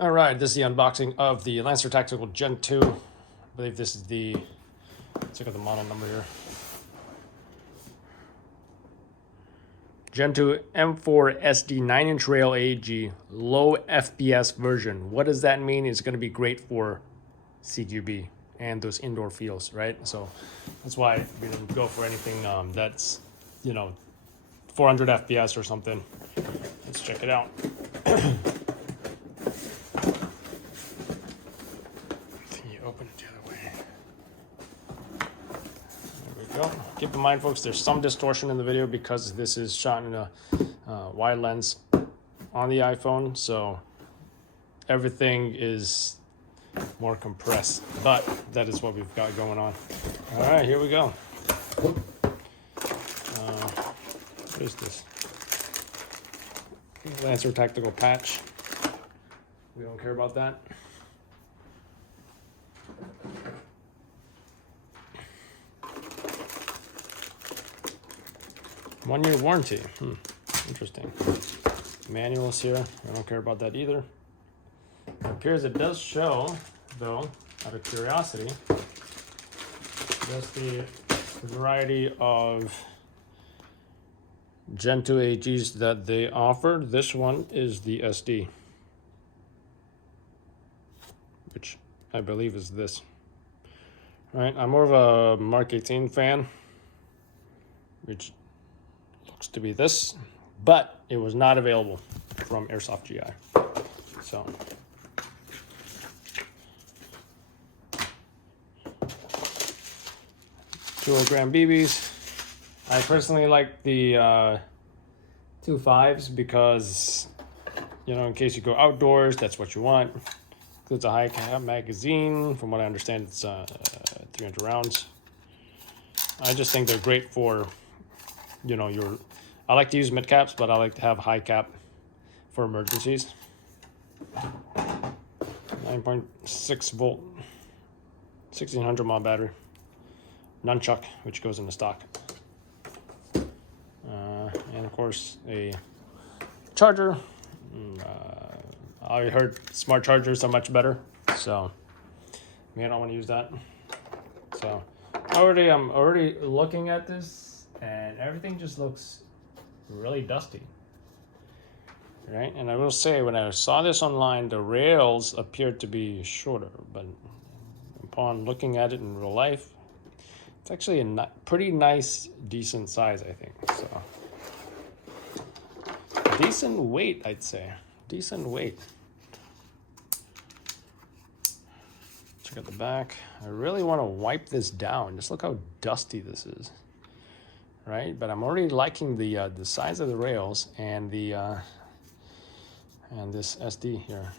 All right, this is the unboxing of the Lancer Tactical Gen 2. I believe this is the, let's look at the model number here. Gen 2 M4SD 9-inch rail AEG, low FPS version. What does that mean? It's going to be great for CQB and those indoor fields, right? So that's why we didn't go for anything that's, 400 FPS or something. Let's check it out. Open it the other way. There we go. Keep in mind, folks, there's some distortion in the video because this is shot in a wide lens on the iPhone, so everything is more compressed, but that is what we've got going on. All right, here we go. What is this? Lancer Tactical Patch. We don't care about that. One-year warranty. Interesting. Manuals here. I don't care about that either. It appears it does show, though, out of curiosity, just the variety of Gen 2 AGs that they offered. This one is the SD, which I believe is this. Right? I'm more of a Mark 18 fan, which looks to be this, but it was not available from Airsoft GI. So 200-gram BBs. I personally like the 2.5s because, in case you go outdoors, that's what you want. Includes a high cap magazine. From what I understand, it's 300 rounds. I just think they're great for, I like to use mid caps, but I like to have high cap for emergencies. 9.6 volt, 1600 mAh battery. Nunchuck, which goes in the stock. And of course, a charger. I heard smart chargers are much better, so I don't want to use that. So I'm already looking at this, and everything just looks really dusty, right? And I will say, when I saw this online, the rails appeared to be shorter, but upon looking at it in real life, it's actually a pretty nice, decent size, I think. So decent weight, I'd say. Decent weight. Check out the back. I really want to wipe this down. Just look how dusty this is, right? But I'm already liking the size of the rails and the and this SD here.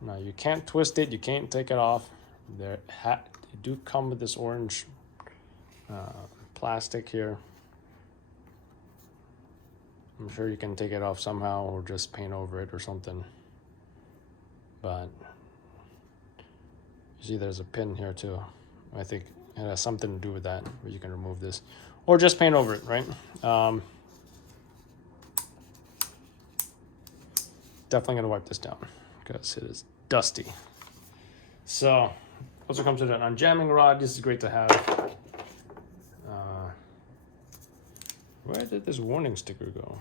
Now you can't twist it. You can't take it off. They do come with this orange plastic here. I'm sure you can take it off somehow or just paint over it or something. But you see there's a pin here too. I think it has something to do with that, where you can remove this. Or just paint over it, right? Definitely gonna wipe this down because it is dusty. So, also comes with an unjamming rod. This is great to have. Where did this warning sticker go?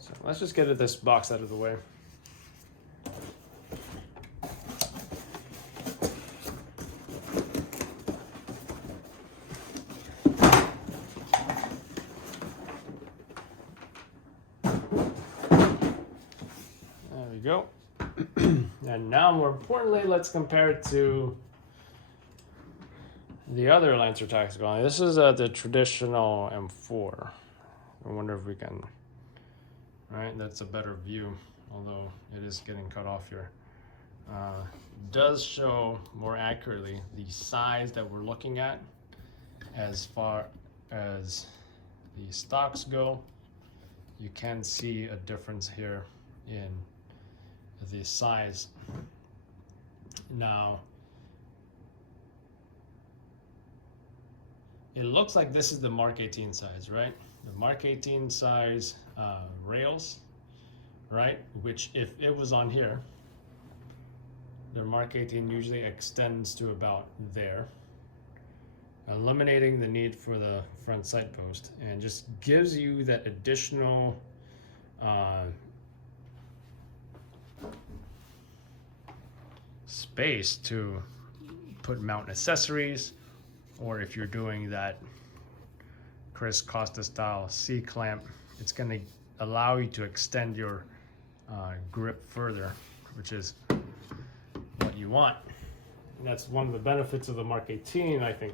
So let's just get this box out of the way. There we go. And now, more importantly, let's compare it to the other Lancer Tactical. This is the traditional M4. I wonder if we can, right? That's a better view, although it is getting cut off here. Does show more accurately the size that we're looking at as far as the stocks go. You can see a difference here in the size. Now, it looks like this is the Mark 18 size, right? the Mark 18 size rails, right? Which if it was on here, the Mark 18 usually extends to about there, eliminating the need for the front sight post, and just gives you that additional space to put mount accessories, or if you're doing that Chris Costa style C clamp, it's going to allow you to extend your grip further, which is what you want. And that's one of the benefits of the Mark 18, I think.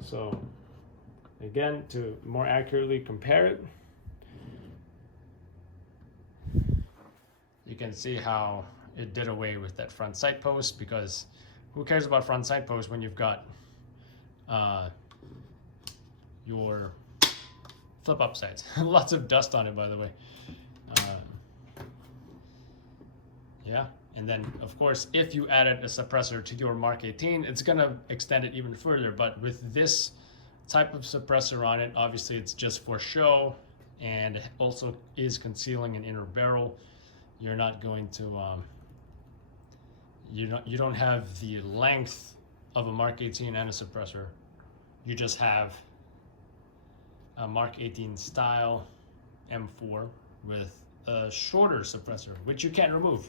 So again, to more accurately compare it, you can see how it did away with that front sight post, because who cares about front sight post when you've got your flip up sights. Lots of dust on it, by the way. Yeah, and then of course if you added a suppressor to your Mark 18, it's gonna extend it even further. But with this type of suppressor on it, obviously it's just for show, and it also is concealing an inner barrel. You're not going to you don't have the length of a Mark 18 and a suppressor. You just have a Mark 18 style M4 with a shorter suppressor, which you can't remove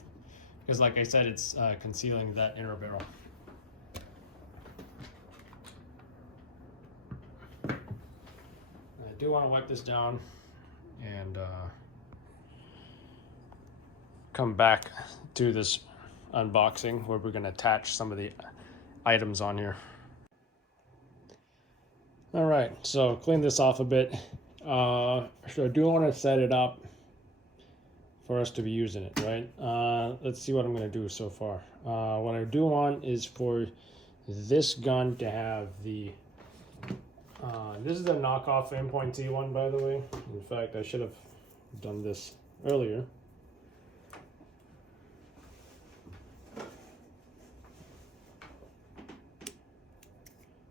because, like I said, it's concealing that inner barrel. I do want to wipe this down and come back to this unboxing where we're going to attach some of the items on here. All right, so clean this off a bit. So I do want to set it up for us to be using it, right? Let's see what I'm going to do so far. What I do want is for this gun to have the this is the knockoff Aimpoint one, by the way. In fact, I should have done this earlier.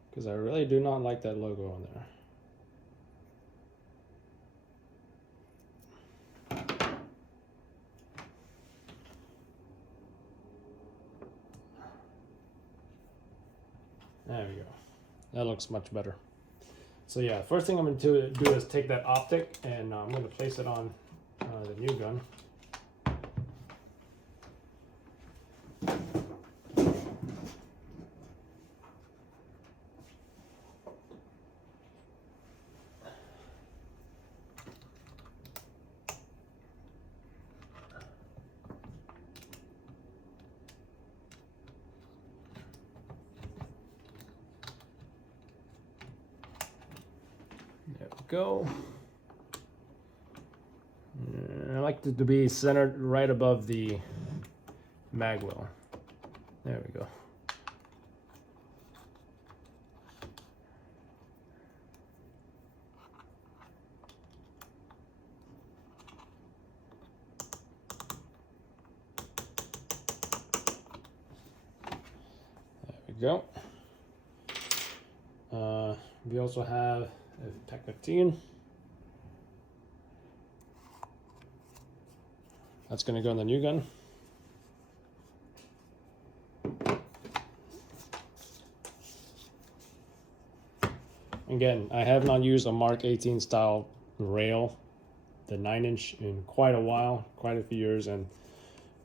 Because I really do not like that logo on there. There we go. That looks much better. So yeah, first thing I'm going to do is take that optic and I'm going to place it on the new gun. There we go. And I like it to be centered right above the mag well. There we go. There we go. We also have a Pack 15. That's going to go in the new gun. Again, I have not used a Mark 18 style rail, the 9-inch, in quite a while, quite a few years, and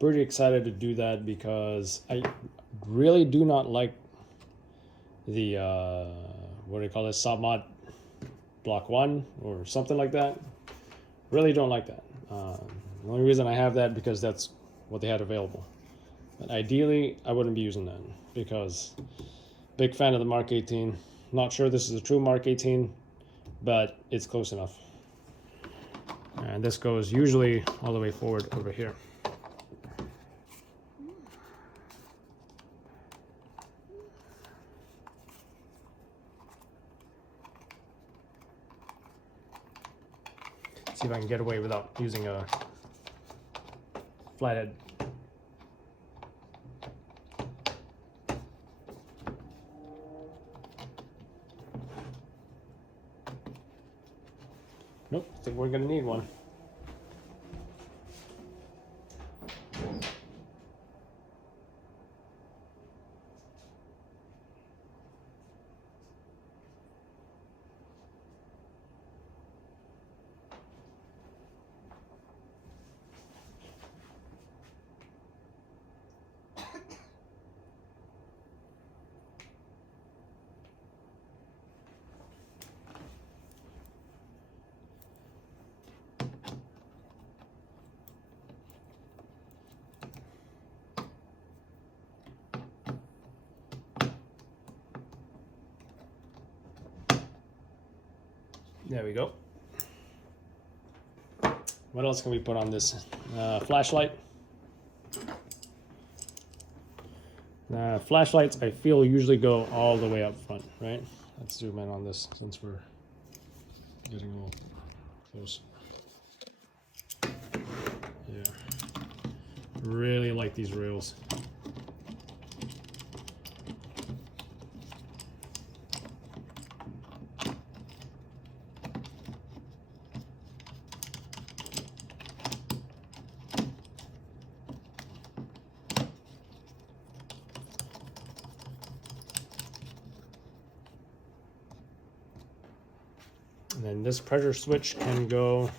pretty excited to do that because I really do not like the what do you call this, SubMod Block 1 or something like that. Really don't like that. The only reason I have that because that's what they had available. But ideally, I wouldn't be using that because big fan of the Mark 18. Not sure this is a true Mark 18, but it's close enough. And this goes usually all the way forward over here. See if I can get away without using a flathead. think we're gonna need one. There we go. What else can we put on this? Flashlight. Flashlights, I feel, usually go all the way up front, right? Let's zoom in on this since we're getting a little close. Yeah. Really like these rails. And then this pressure switch can go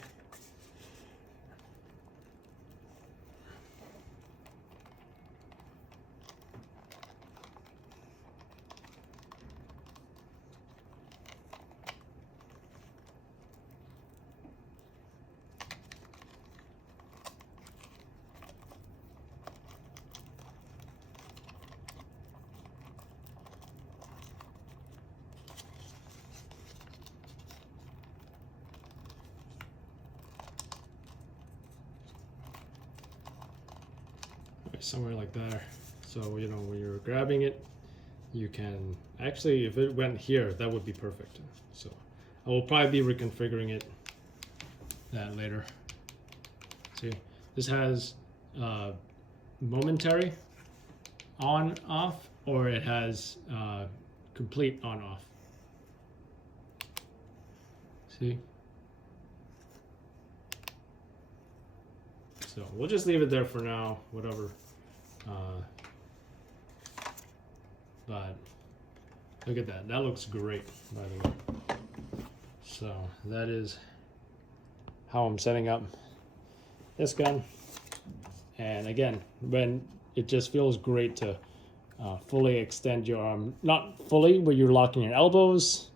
somewhere like that. So, you know, when you're grabbing it, you can actually, if it went here, that would be perfect. So I will probably be reconfiguring it that later. See, this has momentary on off, or it has complete on off. See? So we'll just leave it there for now, whatever. But look at that. That looks great, by the way. So that is how I'm setting up this gun. And again, when it just feels great to fully extend your arm, not fully, where you're locking your elbows.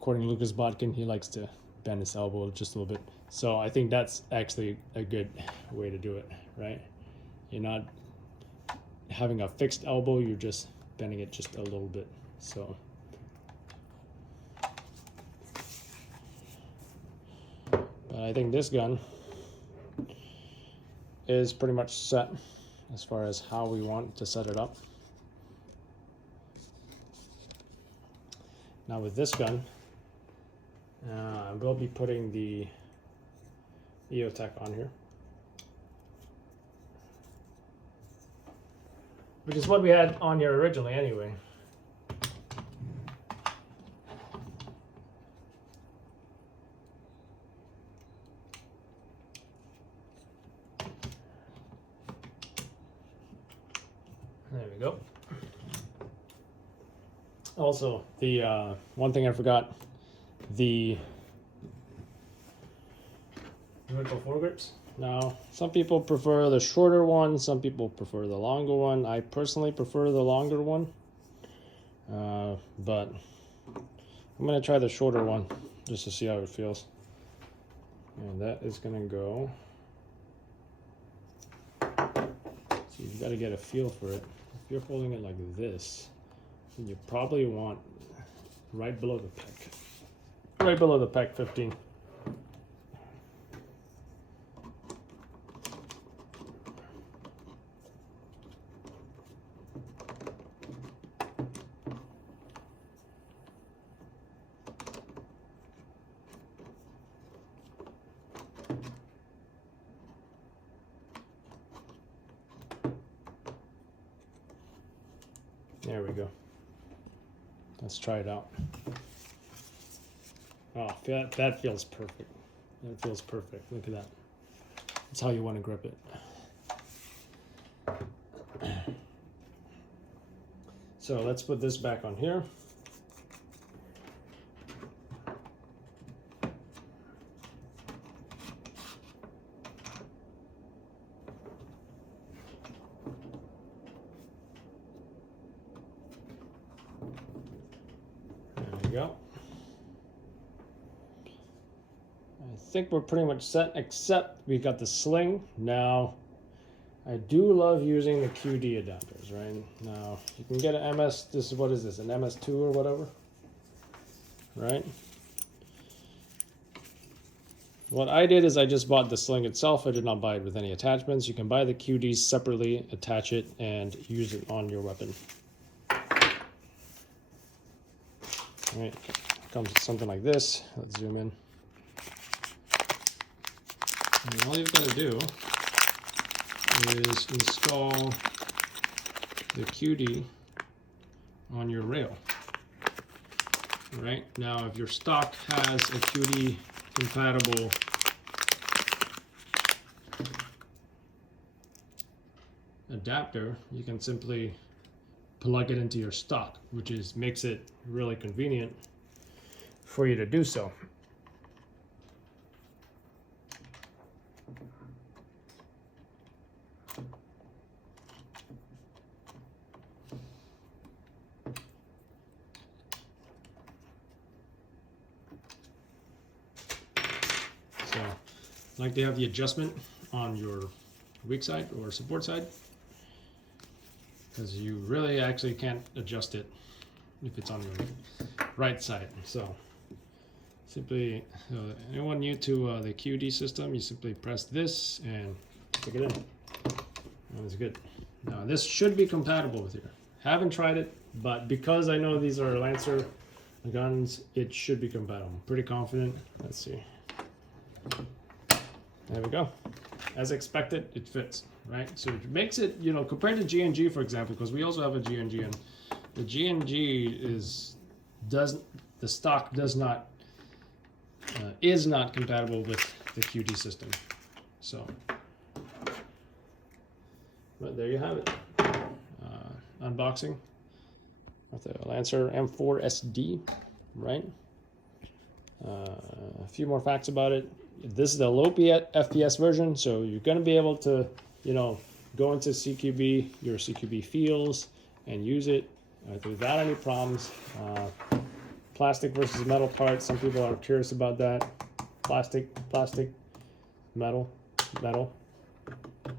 According to Lucas Botkin, he likes to bend his elbow just a little bit. So I think that's actually a good way to do it, right? You're not having a fixed elbow, you're just bending it just a little bit. So but I think this gun is pretty much set as far as how we want to set it up. Now with this gun, we'll be putting the EOTech on here, which is what we had on here originally anyway. There we go. Also, the one thing I forgot, the vertical foregrips. Now, some people prefer the shorter one, some people prefer the longer one. I personally prefer the longer one, but I'm gonna try the shorter one just to see how it feels. And that is gonna go, so you've got to get a feel for it. If you're holding it like this, then you probably want right below the pec. Right below the pec 15. There we go. Let's try it out. Oh, that feels perfect. That feels perfect. Look at that. That's how you want to grip it. So let's put this back on here. There we go. I think we're pretty much set, except we got the sling. Now, I do love using the QD adapters, right? Now, you can get an MS, this is, what is this, an MS2 or whatever, right? What I did is I just bought the sling itself. I did not buy it with any attachments. You can buy the QDs separately, attach it, and use it on your weapon. All right, comes with something like this. Let's zoom in. And all you've got to do is install the QD on your rail. All right, now if your stock has a QD compatible adapter, you can simply plug it into your stock, which makes it really convenient for you to do so. So, like they have the adjustment on your weak side or support side, because you really actually can't adjust it if it's on your right side. So simply, anyone new to the QD system, you simply press this and stick it in. And it's good. Now this should be compatible with here. Haven't tried it, but because I know these are Lancer guns, it should be compatible. I'm pretty confident. Let's see. There we go. As expected, it fits, right? So it makes it, you know, compared to G&G, for example, because we also have a G&G, and the G&G is not compatible with the QD system. So, but there you have it. Unboxing of the Lancer M4SD, right? A few more facts about it. This is the low FPS version, so you're going to be able to, you know, go into CQB, your CQB feels, and use it without any problems. Plastic versus metal parts. Some people are curious about that. Plastic, metal,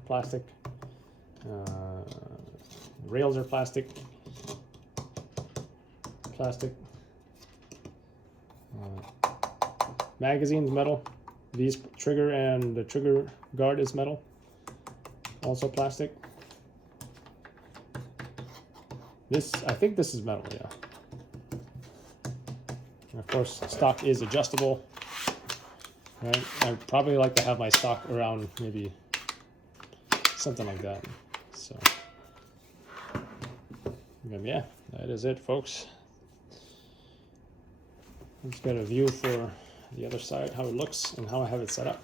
plastic. Rails are plastic. Magazines, metal. These trigger and the trigger guard is metal. Also plastic. This, I think this is metal, yeah. And of course, stock is adjustable. Right? I'd probably like to have my stock around maybe something like that. So, yeah, that is it, folks. Let's get a view for the other side, how it looks and how I have it set up.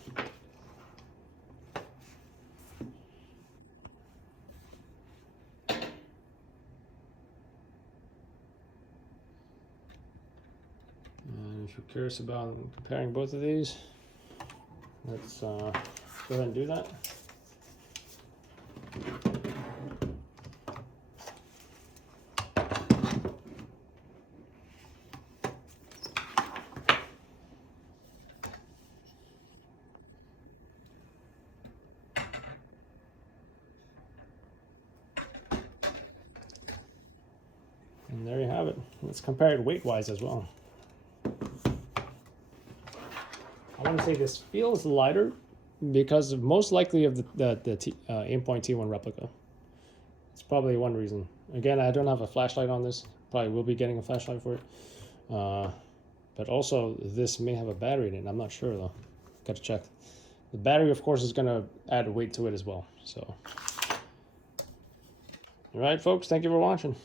And if you're curious about comparing both of these, let's go ahead and do that. And there you have it. Let's compare it weight-wise as well. I want to say this feels lighter because most likely of the Aimpoint T1 replica. It's probably one reason. Again, I don't have a flashlight on this. Probably will be getting a flashlight for it. But also, this may have a battery in it. I'm not sure though. Got to check. The battery, of course, is going to add weight to it as well. So, all right, folks. Thank you for watching.